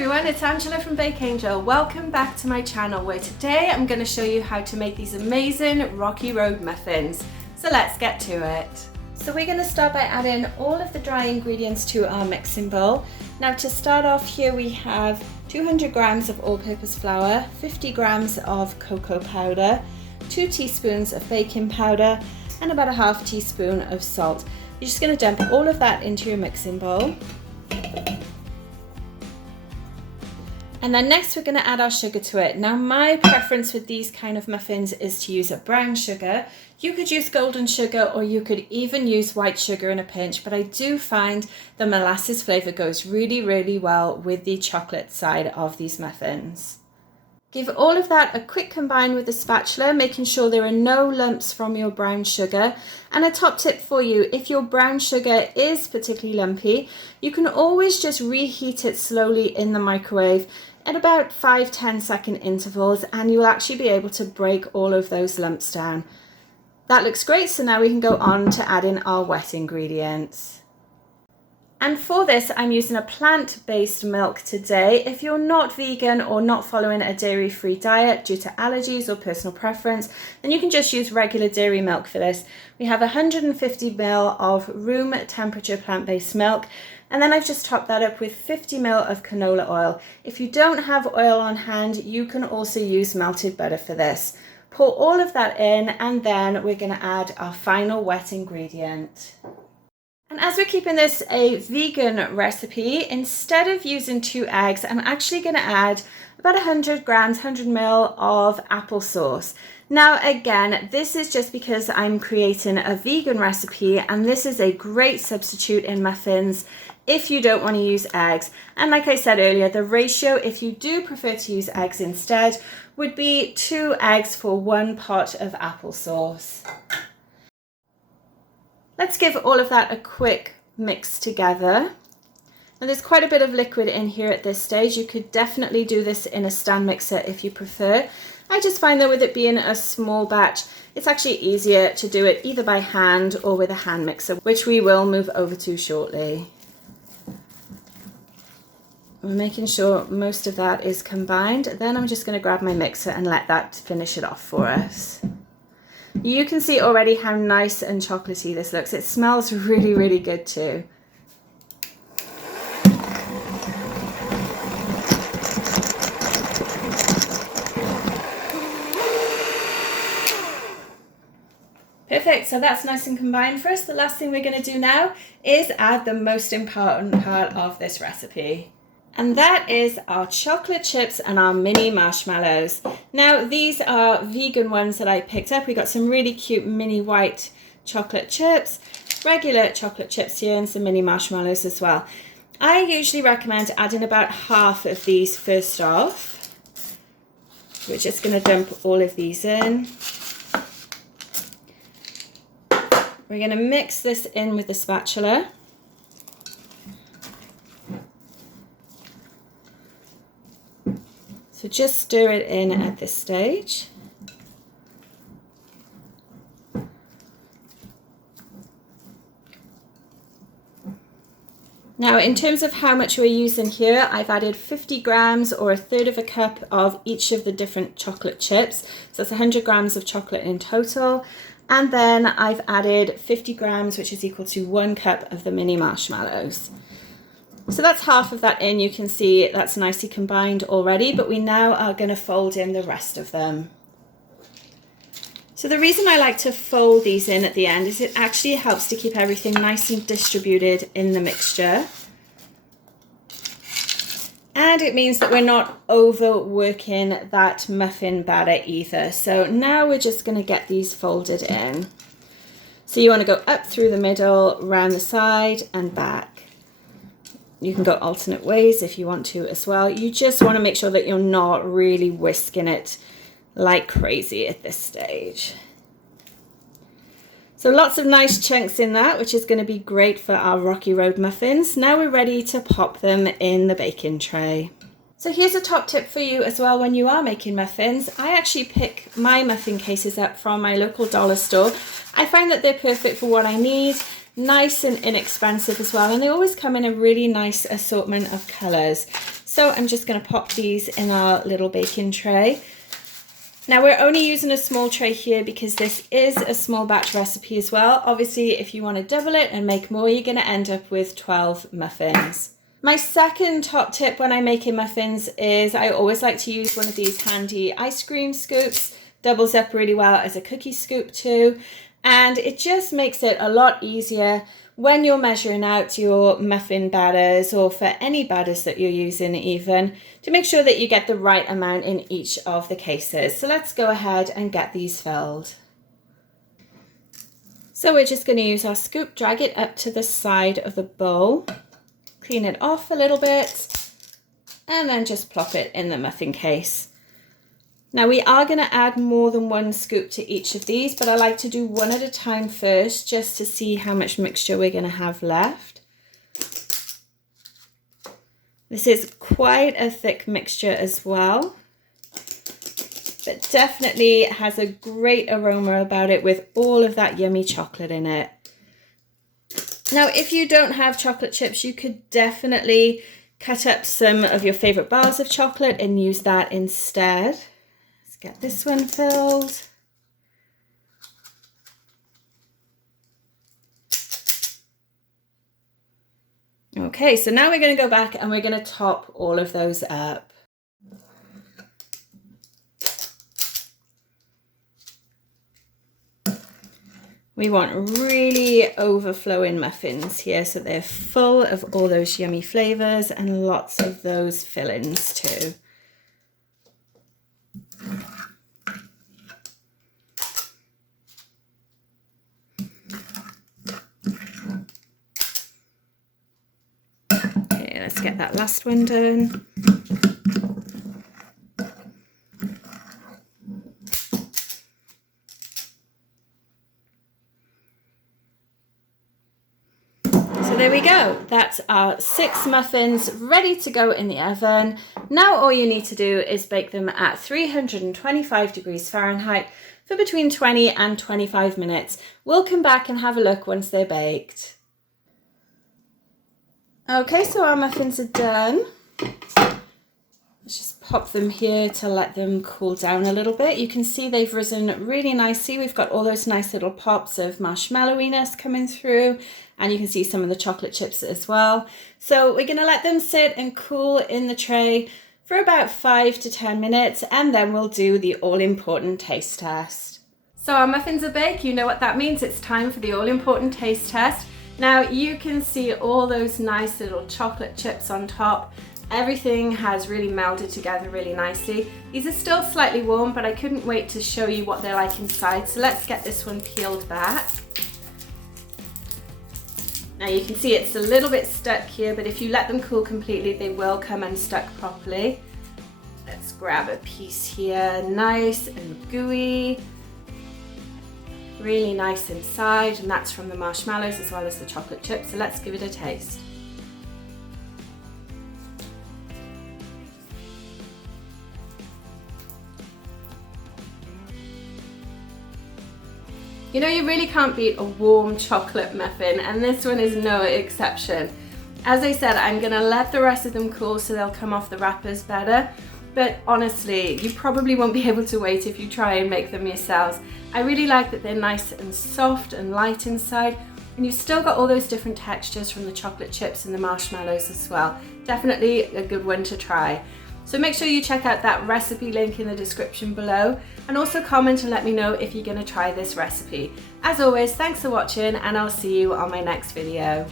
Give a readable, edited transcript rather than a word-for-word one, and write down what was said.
everyone, it's Angela from Bake Angel. Welcome back to my channel where today I'm going to show you how to make these amazing Rocky Road muffins. So let's get to it. So we're going to start by adding all of the dry ingredients to our mixing bowl. Now to start off here we have 200 grams of all-purpose flour, 50 grams of cocoa powder, 2 teaspoons of baking powder and about a half teaspoon of salt. You're just going to dump all of that into your mixing bowl. And then next we're going to add our sugar to it. Now my preference with these kind of muffins is to use a brown sugar. You could use golden sugar or you could even use white sugar in a pinch, but I do find the molasses flavour goes really well with the chocolate side of these muffins. Give all of that a quick combine with the spatula, making sure there are no lumps from your brown sugar. And a top tip for you, if your brown sugar is particularly lumpy, you can always just reheat it slowly in the microwave at about 5-10 second intervals, and you'll actually be able to break all of those lumps down. That looks great, so now we can go on to add in our wet ingredients. And for this, I'm using a plant-based milk today. If you're not vegan or not following a dairy-free diet due to allergies or personal preference, then you can just use regular dairy milk for this. We have 150 ml of room temperature plant-based milk, and then I've just topped that up with 50 ml of canola oil. If you don't have oil on hand, you can also use melted butter for this. Pour all of that in, and then we're going to add our final wet ingredient. And as we're keeping this a vegan recipe, instead of using 2 eggs, I'm actually going to add about 100 grams, 100 ml of applesauce. Now again, this is just because I'm creating a vegan recipe, and this is a great substitute in muffins if you don't want to use eggs. And like I said earlier, the ratio, if you do prefer to use eggs instead, would be 2 eggs for 1 pot of applesauce. Let's give all of that a quick mix together. Now there's quite a bit of liquid in here at this stage. You could definitely do this in a stand mixer if you prefer. I just find that with it being a small batch, it's actually easier to do it either by hand or with a hand mixer, which we will move over to shortly. We're making sure most of that is combined. Then I'm just going to grab my mixer and let that finish it off for us. You can see already how nice and chocolatey this looks. It smells really good too. Perfect, so that's nice and combined for us. The last thing we're going to do now is add the most important part of this recipe. And that is our chocolate chips and our mini marshmallows. Now these are vegan ones that I picked up. We got some really cute mini white chocolate chips, regular chocolate chips here, and some mini marshmallows as well. I usually recommend adding about half of these first off. We're just going to dump all of these in. We're going to mix this in with the spatula. So just stir it in at this stage. Now in terms of how much we're using here, I've added 50 grams or 1/3 of a cup of each of the different chocolate chips. So that's 100 grams of chocolate in total. And then I've added 50 grams, which is equal to 1 cup of the mini marshmallows. So that's half of that in. You can see that's nicely combined already, but we now are going to fold in the rest of them. So the reason I like to fold these in at the end is it actually helps to keep everything nice and distributed in the mixture. And it means that we're not overworking that muffin batter either. So now we're just going to get these folded in. So you want to go up through the middle, round the side and back. You can go alternate ways if you want to as well. You just want to make sure that you're not really whisking it like crazy at this stage. So lots of nice chunks in that, which is going to be great for our Rocky Road muffins. Now we're ready to pop them in the baking tray. So here's a top tip for you as well when you are making muffins. I actually pick my muffin cases up from my local dollar store. I find that they're perfect for what I need. Nice and inexpensive as well, and they always come in a really nice assortment of colours. So I'm just going to pop these in our little baking tray. Now we're only using a small tray here because this is a small batch recipe as well. Obviously, if you want to double it and make more, you're going to end up with 12 muffins. My second top tip when I'm making muffins is I always like to use one of these handy ice cream scoops. Doubles up really well as a cookie scoop too. And it just makes it a lot easier when you're measuring out your muffin batters, or for any batters that you're using even, to make sure that you get the right amount in each of the cases. So let's go ahead and get these filled. So we're just going to use our scoop, drag it up to the side of the bowl, clean it off a little bit, and then just plop it in the muffin case. Now we are going to add more than one scoop to each of these, but I like to do one at a time first just to see how much mixture we're going to have left. This is quite a thick mixture as well, but definitely has a great aroma about it with all of that yummy chocolate in it. Now, if you don't have chocolate chips, you could definitely cut up some of your favorite bars of chocolate and use that instead. Get this one filled. Okay, so now we're going to go back and we're going to top all of those up. We want really overflowing muffins here, so they're full of all those yummy flavors and lots of those fillings too. Okay, let's get that last one done. So there we go. That's our 6 muffins ready to go in the oven. Now all you need to do is bake them at 325 degrees Fahrenheit for between 20 and 25 minutes. We'll come back and have a look once they're baked. Okay, so our muffins are done. Let's just pop them here to let them cool down a little bit. You can see they've risen really nicely. We've got all those nice little pops of marshmallowiness coming through, and you can see some of the chocolate chips as well. So we're going to let them sit and cool in the tray for about 5 to 10 minutes, and then we'll do the all-important taste test. So our muffins are baked. You know what that means. It's time for the all-important taste test. Now you can see all those nice little chocolate chips on top. Everything has really melded together really nicely. These are still slightly warm, but I couldn't wait to show you what they're like inside. So let's get this one peeled back. Now you can see it's a little bit stuck here, but if you let them cool completely, they will come unstuck properly. Let's grab a piece here, nice and gooey. Really nice inside, and that's from the marshmallows as well as the chocolate chips. So let's give it a taste. You know, you really can't beat a warm chocolate muffin, and this one is no exception. As I said, I'm gonna let the rest of them cool so they'll come off the wrappers better. But honestly, you probably won't be able to wait if you try and make them yourselves. I really like that they're nice and soft and light inside, and you've still got all those different textures from the chocolate chips and the marshmallows as well. Definitely a good one to try. So make sure you check out that recipe link in the description below, and also comment and let me know if you're going to try this recipe. As always, thanks for watching, and I'll see you on my next video.